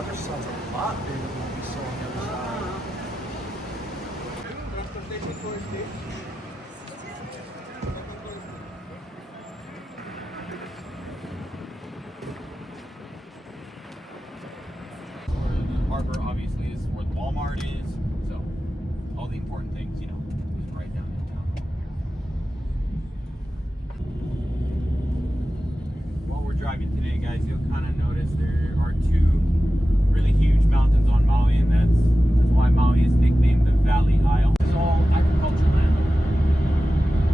other side's a lot bigger than what we saw on the other side. Where the harbor obviously is where the Walmart is, so all the important things, you know, is right down in town. While we're driving today, guys, you'll kind of notice there are two really huge mountains on Maui, and that's why Maui is nicknamed the Valley Isle. It's all agricultural land.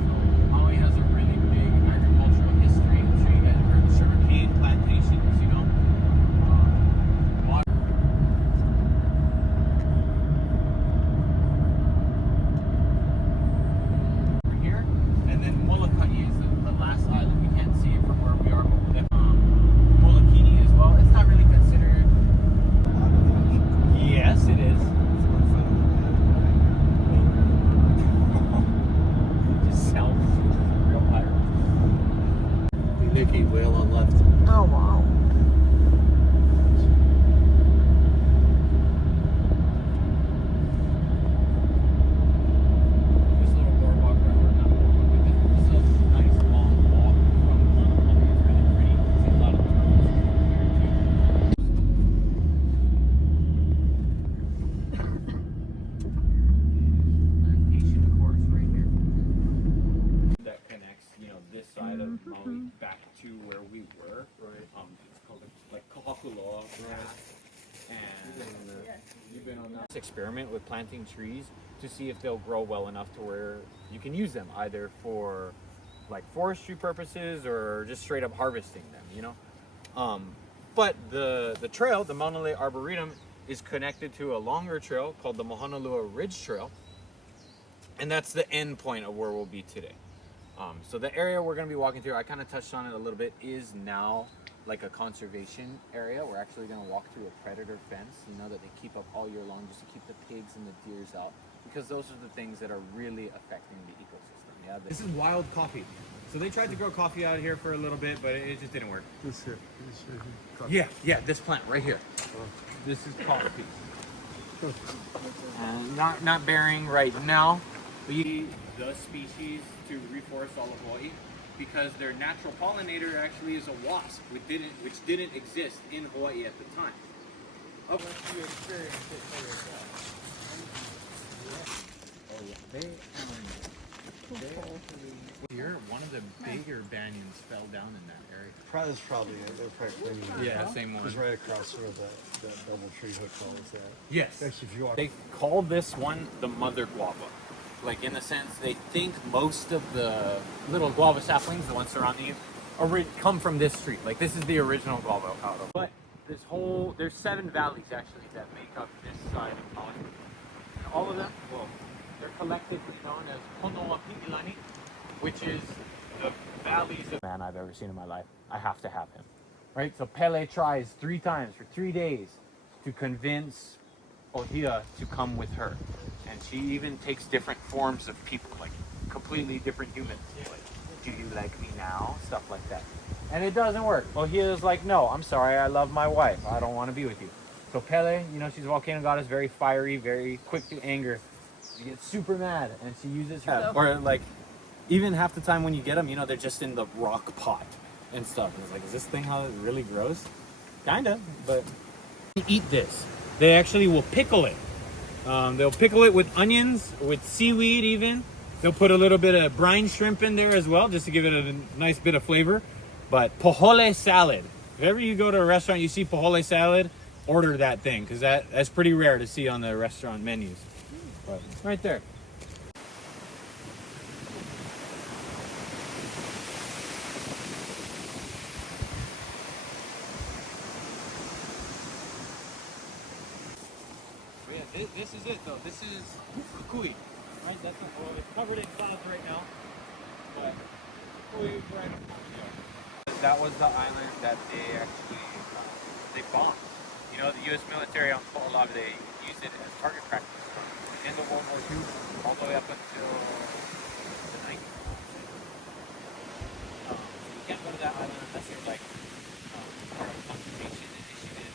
So Maui has a really big agricultural history. I'm sure you guys have heard of sugarcane plantations, you know. Water. Over here, and then Molokai is the last island. We can't see it from where we are, but we're Molokini as well. It's not really considered. Yes, it is. Just self. Real pirate. Nikki, whale on left. Oh, wow. This little boardwalk right where not boardwalk, but this is a nice long walk from Molokai. It's really pretty. You see a lot of turtles here too. Plantation course right here. That connects, you know, this side of Maui back to where we were. Right. It's called like kahului path. And you've been on that experiment with planting trees to see if they'll grow well enough to where you can use them either for like forestry purposes or just straight up harvesting them, you know. But the trail, the Maunalei Arboretum, is connected to a longer trail called the Mohanalua Ridge Trail, and that's the end point of where we'll be today. So the area we're going to be walking through, I kind of touched on it a little bit, is now like a conservation area. We're actually going to walk through a predator fence, you know, that they keep up all year long just to keep the pigs and the deers out, because those are the things that are really affecting the ecosystem. Yeah, this is wild coffee. So they tried to grow coffee out here for a little bit, but it just didn't work. This here. Yeah, this plant right here. This is coffee. Not bearing right now. We the species to reforest all of Hawaii because their natural pollinator actually is a wasp, which didn't exist in Hawaii at the time. Up to you experience it for yourself. Oh yeah, they here one of the bigger banyans fell down in that area. That's probably it. They're probably cleaning it. Yeah, same one. It's right across where that double tree hook wall is at. Yes. Actually, if you walk. They call this one the mother guava. Like, in the sense, they think most of the little guava saplings, the ones surrounding you, come from this tree. Like, this is the original guava out of. But there's 7 valleys actually that make up this side of Maui. And all of them, well, they're collectively known as Honoa Pi'ilani, which is the valleys of man I've ever seen in my life. I have to have him. Right? So Pele tries 3 times for 3 days to convince Ohia to come with her. And she even takes different forms of people, like completely different humans. Like, do you like me now? Stuff like that. And it doesn't work. Ohia's like, no, I'm sorry, I love my wife. I don't want to be with you. So Pele, you know, she's a volcano goddess, very fiery, very quick to anger. She gets super mad, and she uses her, or like, even half the time when you get them, you know, they're just in the rock pot and stuff. And it's like, is this thing how it really grows? Kinda, but eat this. They actually will pickle it. They'll pickle it with onions, with seaweed even. They'll put a little bit of brine shrimp in there as well, just to give it a nice bit of flavor. But pohole salad. If ever you go to a restaurant, you see pohole salad, order that thing, because that's pretty rare to see on the restaurant menus. But right there. This is it though. This is kahului, right? That's it's covered in clouds right now. But kahului right up here. That was the island that they actually they bombed. You know, the U.S. military on Po'olawe, they used it as target practice in the World War II, all the way up until the 90s. You can't go to that island unless you're like part of a conservation initiative.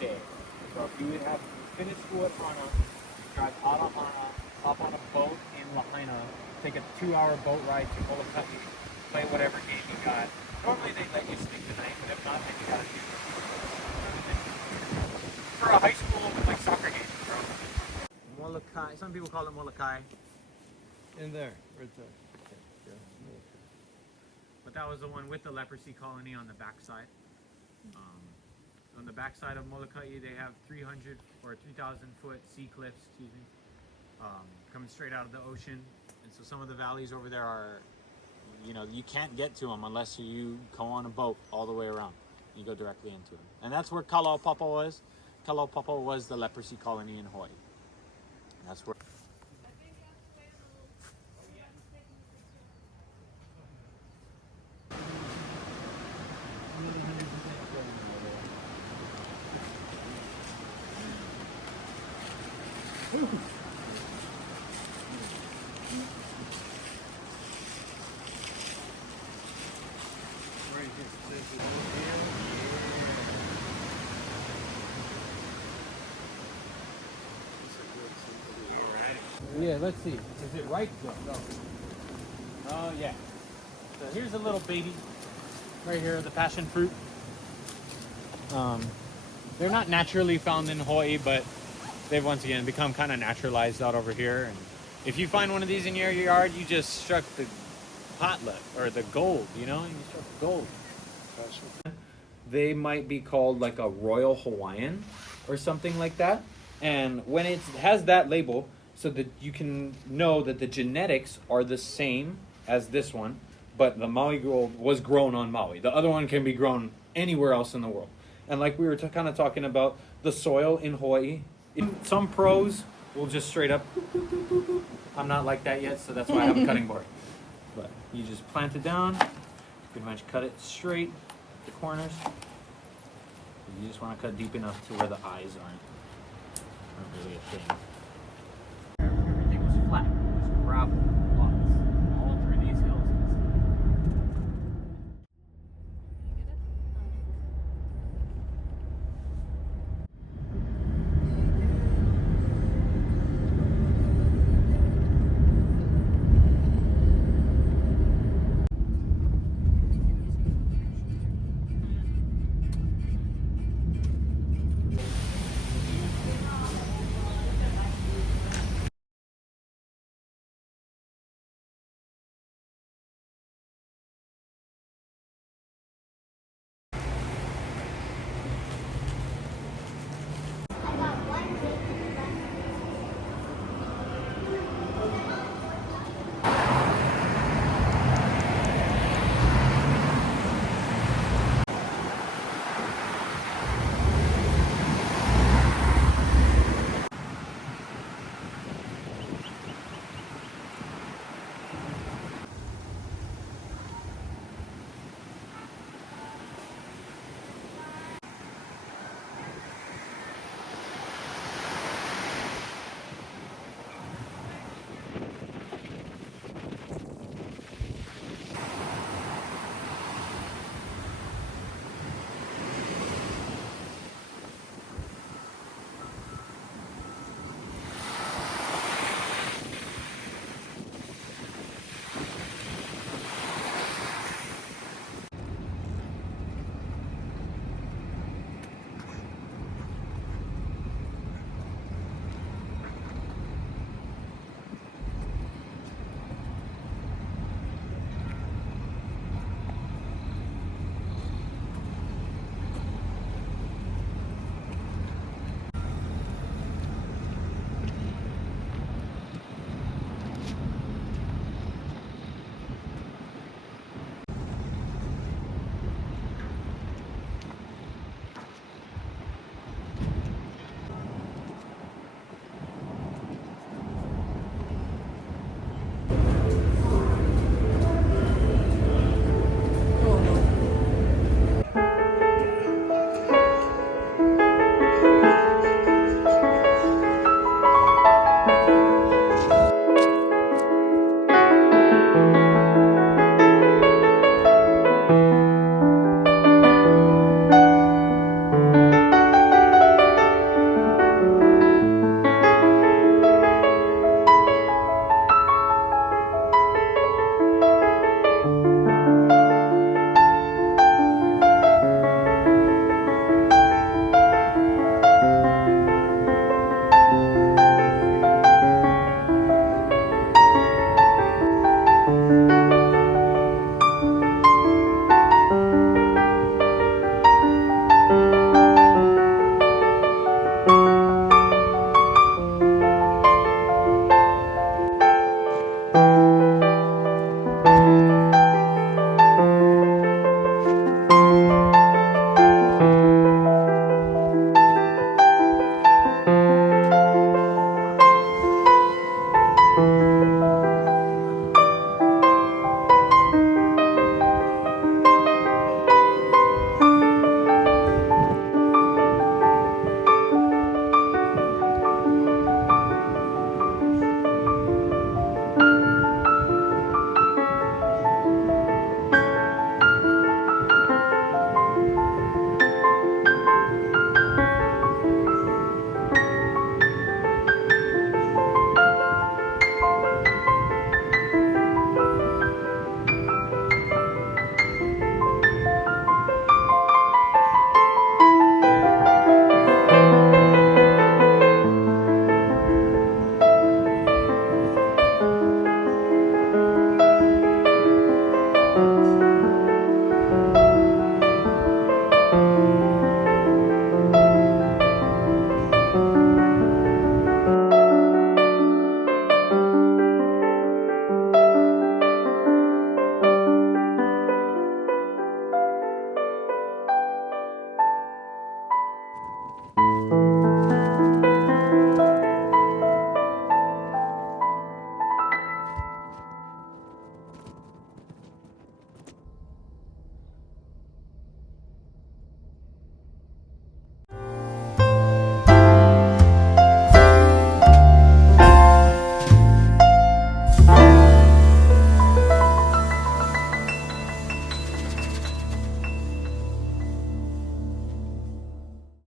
day. So if you would have finished school at Hana, drive out of Hana, hop on a boat in Lahaina, take a 2-hour boat ride to Molokai, play whatever game you got. Normally they let you stick the night, but if not, then you gotta do it. For a high school like soccer game, bro. Molokai. Some people call it Molokai. In there, right there. But that was the one with the leprosy colony on the backside. On the backside of Molokai, they have 300 or 3,000 foot sea cliffs, excuse me, coming straight out of the ocean. And so some of the valleys over there are, you can't get to them unless you go on a boat all the way around. You go directly into them. And that's where Kalaupapa was. Kalaupapa was the leprosy colony in Hawaii. And that's where. Yeah, let's see. Is it ripe though? No. Oh yeah. So here's a little baby right here, the passion fruit. They're not naturally found in Hawaii, but they've once again become kind of naturalized out over here. And if you find one of these in your yard, you just struck the potluck or the gold, you struck the gold. They might be called like a Royal Hawaiian or something like that. And when it has that label, so that you can know that the genetics are the same as this one, but the Maui gold was grown on Maui. The other one can be grown anywhere else in the world. And like we were kind of talking about the soil in Hawaii, some pros will just straight up, I'm not like that yet, so that's why I have a cutting board. But you just plant it down, pretty much cut it straight, the corners. You just want to cut deep enough to where the eyes aren't really a thing. Everything was flat, it was gravel.